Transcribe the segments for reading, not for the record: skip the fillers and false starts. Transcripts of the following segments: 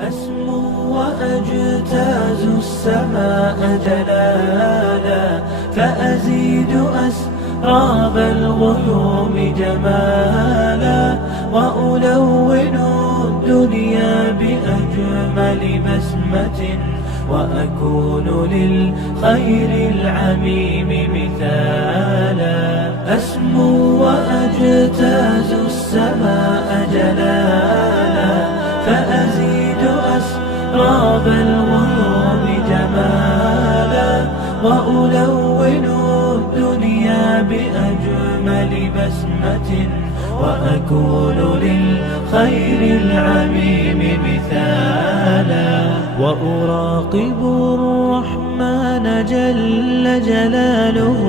أسمو وأجتاز السماء جلالا، فأزيد أسراب الغيوم جمالا، وألون الدنيا بأجمل بسمة، وأكون للخير العميم مثالا. أسمو وأجتاز السماء جلالا، فأزيد أسراب الغيوم جمالا، وألون الدنيا بأجمل بسمة، وأكون للخير العميم مثالا. وأراقب الرحمن جل جلاله،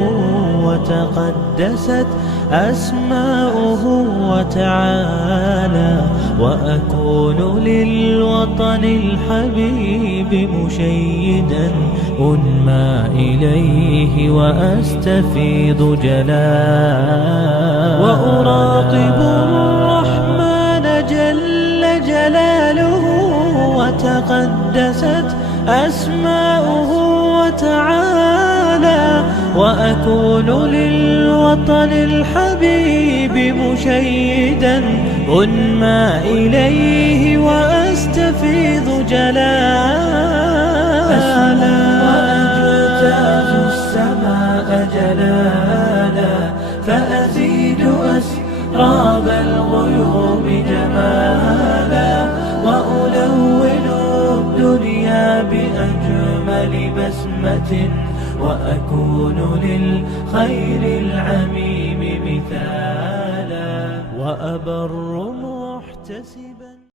وتقدست أسماؤه وتعالى، وأكون للوطن الحبيب مشيدا أنمى إليه وأستفيض جلالا. وأراقب الرحمن جل جلاله، وتقدست أسماؤه وتعالى، وأكون للوطن الحبيب مشيدا أنمى إليه وأستفيض جلالا. وأجتاز السماء جلالا، فأزيد أسراب الغيوم جمالا، وألون الدنيا بأجمل بسمة، وأكون للخير العميم مثالا. وأبر محتسب